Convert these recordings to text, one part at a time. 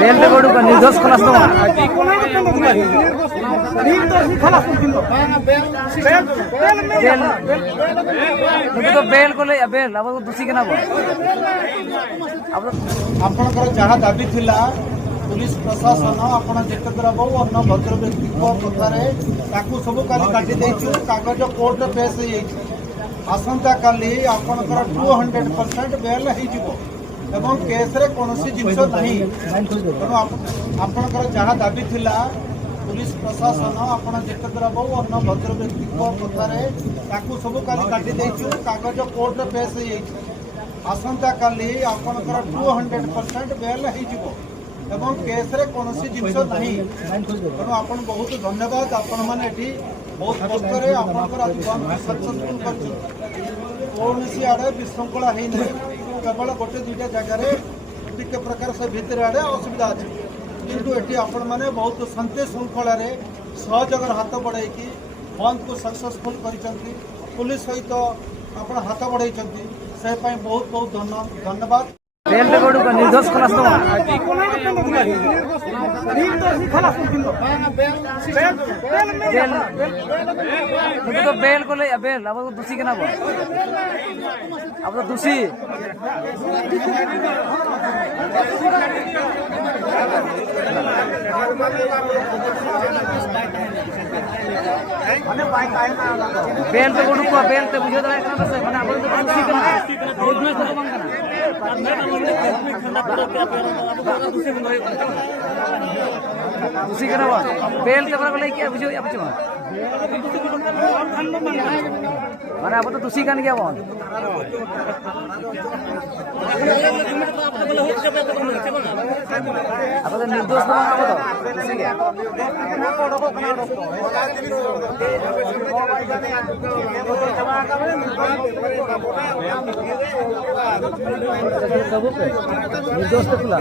Bell বেগড়ু কা নির্দোষ খলাস তো বেল কোলে বেল अब दूसरी के ना आपणकर जहाँ दाबी थिला पुलिस प्रशासन आपण जेते द्वारा बहु अन्न भद्र व्यक्ति कथारे सब काली काटी देचु कागज कोर्ट पेश आसंता काली आपणकर 200% बेल हो केस रे कोनोसी जिंस नहीं तेणु आपणकर जहाँ दाबी थिला पुलिस प्रशासन आपण जेते द्वारा बहु अन्न भद्र व्यक्ति कथारे सब काली काटी देचु कागज कोर्ट पेश आसंता काली आपणकर 200% बेल हो केस रे कोनोसी जिंस नहीं तेणु आपन बहुत धन्यवाद आपण माने एठी बहुत कष्ट रे आपणकर आज बंद सक्सेसफुल करछु कोनोसी आडे विशृंखला हेइ नै केवल गोटे दुईटा जगह टिके प्रकार से भीतर आड़े असुविधा अच्छे किंतु एटी आपण माने बहुत शांति श्रृंखला सहजगर हाथ बढ़ाई बंद को सक्सेसफुल करिसंती पुलिस सहित आपण हाथ बढ़ाई से बहुत बहुत धन्यवाद बेल बेगड़ू का निर्दोष खलास तो बेल को ले बेल अब दूसरी के ना अब तो दूसरी बेल पे गुडू को बेल पे बुझे दरा एकना से माने अपन तो दूसरी के ना बिजनेस तो बंग करना दूसरी के ना बेल के बरा ले क्या बुझे या बुझे माने अब तो दूसरी कान क्या बोल अब तो निर्दोष तो अब तो दूसरी के निर्दोष तो खुला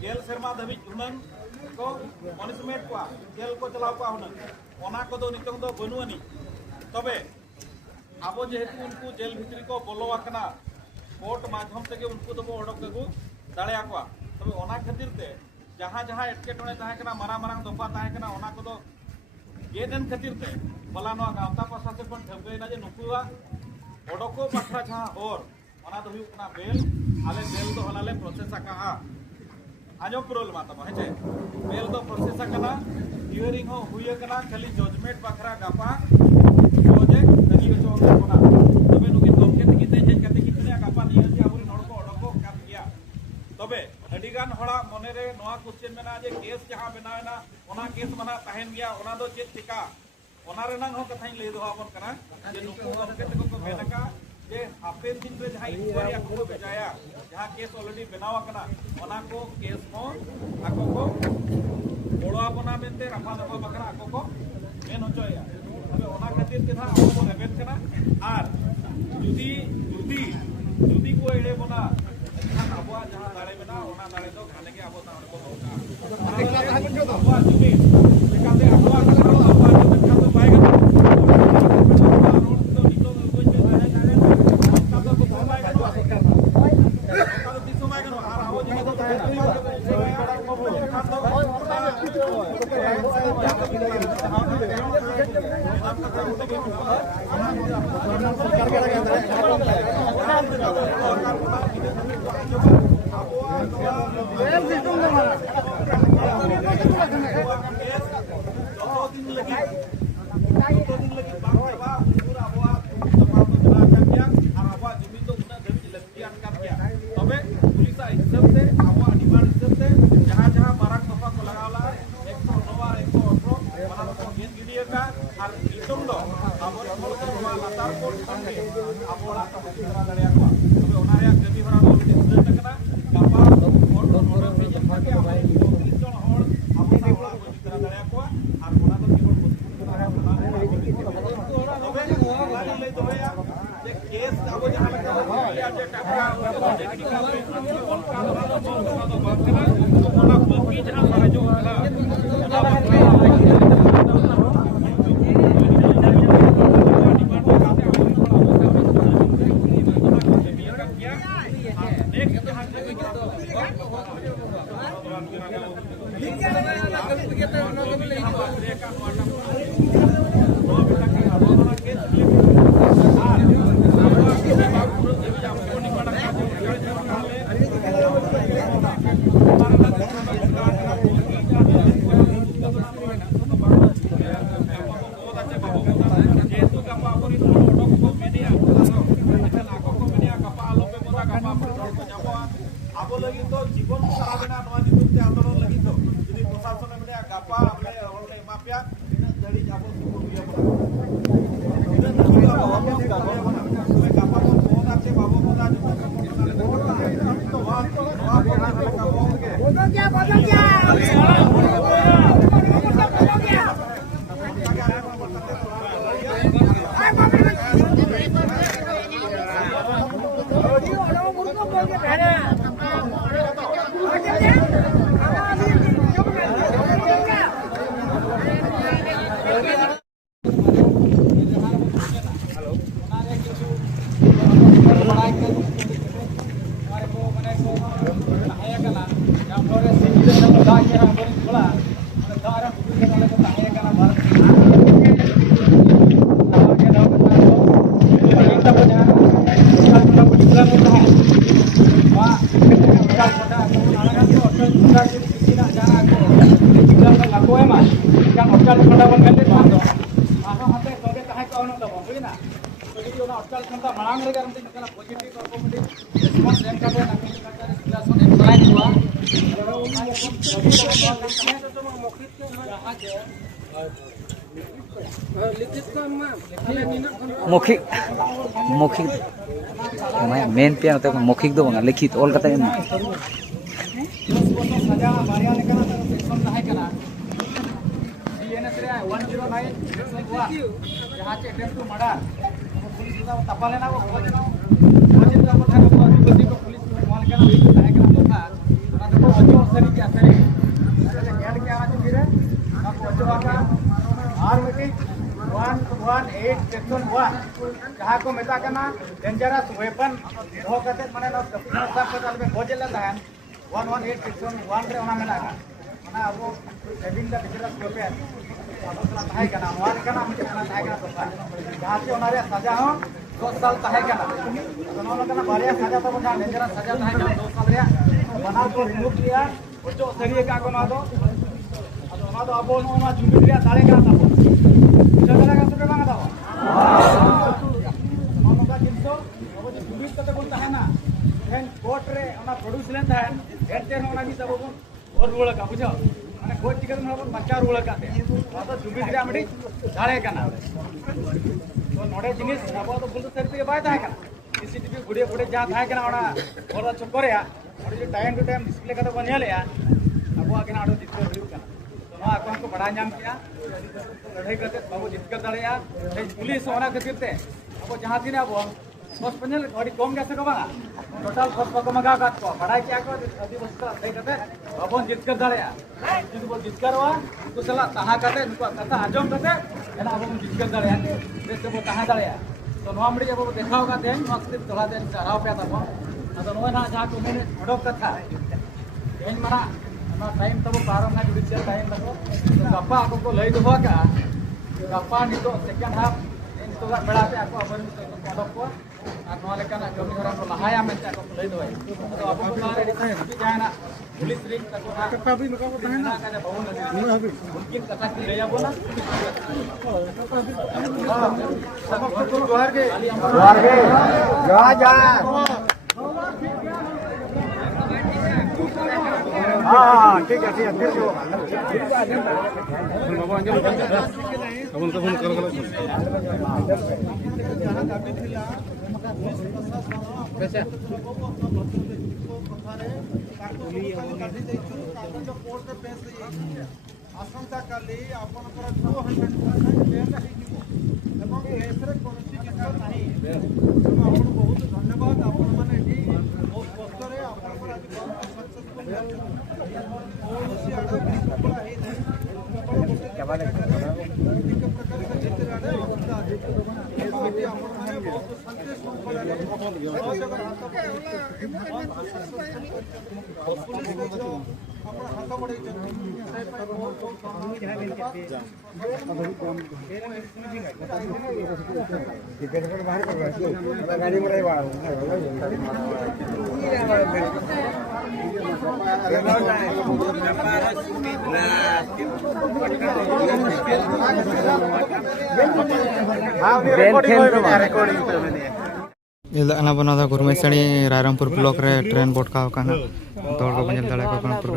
गेल सेरमा धाबी हुनन को पनिशमेंट को जेल को चलाव को हुनन ओना को दो नितंग दो बनुआनी तबे आबो जेहेतु उनको जेल भितरी को बोलो आकना कोर्ट माध्यम से उनको तो ओडक को दाड़े आकवा तबे ओना खातिर ते जहां जहां एटकेटणे ताहे कना मारांग मारांग दफा ताहे कना ओना को दो ये दिन खातिर ते बला नो गावता पासा से पण ठगैना जे नुकुवा ओडको बखरा जहां और ओना दो हुकना बेल आले बेल तो हलाले प्रोसेस आका आजम पुरोल माता हेचे बेल तो प्रोसेस कना हियरिंग हो हुए कना खाली जजमेंट बखरा गापा जोजे तनी जो कोना तबे नुकी तोमके तकिते जे कते कितने गापा निय जे आबुरी नडको ओडको काट गया तबे अडिगान होड़ा मने रे नोआ क्वेश्चन मेना जे केस जहां बनावेना ओना केस मना ताहेन गया ओना दो चेक टिका ओना रे नंग हो कथाई ले दो आपन कना जे नुको गमके तको को मेनका जे हाफे दिन रे जहां इंक्वायरी को भेजाया जहां केस ऑलरेडी बनावा कना ओना को केस को आको को बोड़ा बना मेनते रफा दफा बकरा आको को मेन होचोया तबे ओना खातिर ते था आको को रेबेन कना आर जुदी जुदी जुदी को एडे बना खान अबवा जहां दाड़े बना ओना दाड़े तो खाने के अबो ताण को होगा अबवा जुदी एकाते अबवा करा अबवा तो खातो पाएगा गिडिया का और नितम दो अब लातार कोर्ट संगे अब चित्रा दाड़िया को तबे ओना रे गति भरा दो स्टार्ट कना गापा और प्रेजेंट के अब 30 जन हर अब चित्रा दाड़िया को और ओना तो केवल तबे लाइन ले दोया जे केस अब जहां लगा या जे टाका टेक्निकल ऑनका तो बात करा ओना बाकी जहां सारा जो होला अब लगी तो जीवन सारा बिना नवा नितुम ते आंदोलन लगी तो यदि प्रशासन में गापा अपने होले माफिया जड़ी जाबो सुबिया बना गापा को फोन आछे बाबू मोदा तो वहां बदल गया मौखिक मौखिक मेन पे नते मौखिक दो बंगा लिखित ऑल कते एम सजा बारिया लेकना सेक्शन ताहे कना डीएनएस रे 109 सेक्शन 1 जहां चे अटेम्प्ट टू मर्डर पुलिस दा तपा लेना वो खोजना खोजिन का पथा को अधिपति को पुलिस में माल कना ताहे कना दोखा ना तो अजो सरी के असरी अरे गेट के आवाज फिर ना को अजो आका आर्मेटिक 118 सेक्शन 1 जहां को मेता कना डेंजरस वेपन हो कते माने ना सब कतल में खोजेला ताहन 118 सेक्शन 1 रे ओना मेना का ओना अब सेविंग द डेंजरस वेपन अब सला ताहे कना वन कना हम केना ताहे कना दोखा जहां से ओना रे सजा हो 2 साल ताहे कना तो ओना कना बारिया सजा तो जहां डेंजरस सजा ताहे कना 2 साल रे बना को रिमूव किया ओचो सरिए का कोना दो ओना तो अब ओना जुबी रे दाले का था जगला का सब बांगा था ओना का किंतो अब जो जुबी तो कोन ताहे ना देन कोर्ट रे ओना प्रोड्यूस लेन था एते ओना भी सब और रुळ का बुझो माने कोर्ट टिकट में बच्चा रुळ का ते तो जुबी रे आमडी दाले कना तो नोडे जिनिस अब तो बुल तो सरपे बाय था कना सीसीटीवी गुडे गुडे जा था कना ओना और चक्कर या और जो टाइम टू टाइम डिस्प्ले का तो बनिया ले या अब आके ना आडो जितको रिव्यू कना तो मा को हमको बड़ा नाम किया लड़ाई करते बाबू जितकर दाड़िया पुलिस ओना खातिर ते अब जहां दिन अब बस पनेल गाड़ी कम गैसे को बांगा टोटल खर्च को मगा का को बड़ा क्या को आदिवासी का सही करते अब जितकर दाड़िया जिस वो जितकर हुआ तो चला तहा करते उनको कथा आजम करते एना अब जितकर दाड़िया जैसे वो तहा दाड़िया तो नवा मड़ी जब देखा होगा देन सिर्फ थोड़ा दिन चढ़ाव पे था वो तो नवा ना जहां को मैंने अडोप कथा देन मरा ना टाइम तब पारम ना जुडिशियल टाइम तब गप्पा आपको लई दो का गप्पा नितो सेकंड हाफ इन तो बेड़ा पे आपको अपन अडोप को नवा लेकाना कमी हरा को लहाया में आपको लई दो तो आपको रेडी था जाना पुलिस रिंग तक कथा भी मका होता है ना का बहु नदी मुमकिन कथा की ले जाबो ना सब को जोहार के जा हाँ ठीक है फिर जो ଯାହା ଦାବି ଥିଲା ପୋଲିସ ପ୍ରଶାସନ କଥାରେ ତାକୁ ସବୁ କାଟି ଦେଇଛୁ। କାଗଜ କୋର୍ଟରେ ପେଶ ହେଇଯାଇଛି। ଆସନ୍ତାକାଲି ଆପଣଙ୍କର 200% ବେଲ୍ ହେଇଯିବ ଏବଂ କେସ୍ରେ କୌଣସି ଜିନିଷ ନାହିଁ। ତେଣୁ ଆପଣଙ୍କୁ ବହୁତ ଧନ୍ୟବାଦ। ଆପଣମାନେ ଏଠି ବହୁତ କଷ୍ଟରେ ଆପଣଙ୍କର ଆଜି ସକ୍ସେସଫୁଲ କୌଣସି ଆଡ଼େ ବିଶୃଙ୍ଖଳା ହେଇନାହିଁ। କେବଳ ଗୋଟେ ଜାଗାରେ ଟିକେ ପ୍ରକାର ସେକ୍ରେଟାରୀ ଆଡ଼େ ଅସୁବିଧା ଅଛି। ଏଠି ଆପଣମାନେ ବହୁତ ଶାନ୍ତି ଶୃଙ୍ଖଳାରେ ସହଯୋଗର ହାତ ବଢ଼େଇଛନ୍ତି। ପୁଲିସ ସହିତ ଆପଣ ହାତ ବଢ଼େଇଛନ୍ତି। ସେ ପାଇଁ ବହୁତ ବହୁତ इल्दा बना था गुरमेसणी रायरमपुर ब्लॉक रे ट्रेन बोटका होकाना दौड़ को बंजल दड़ा को कनपुर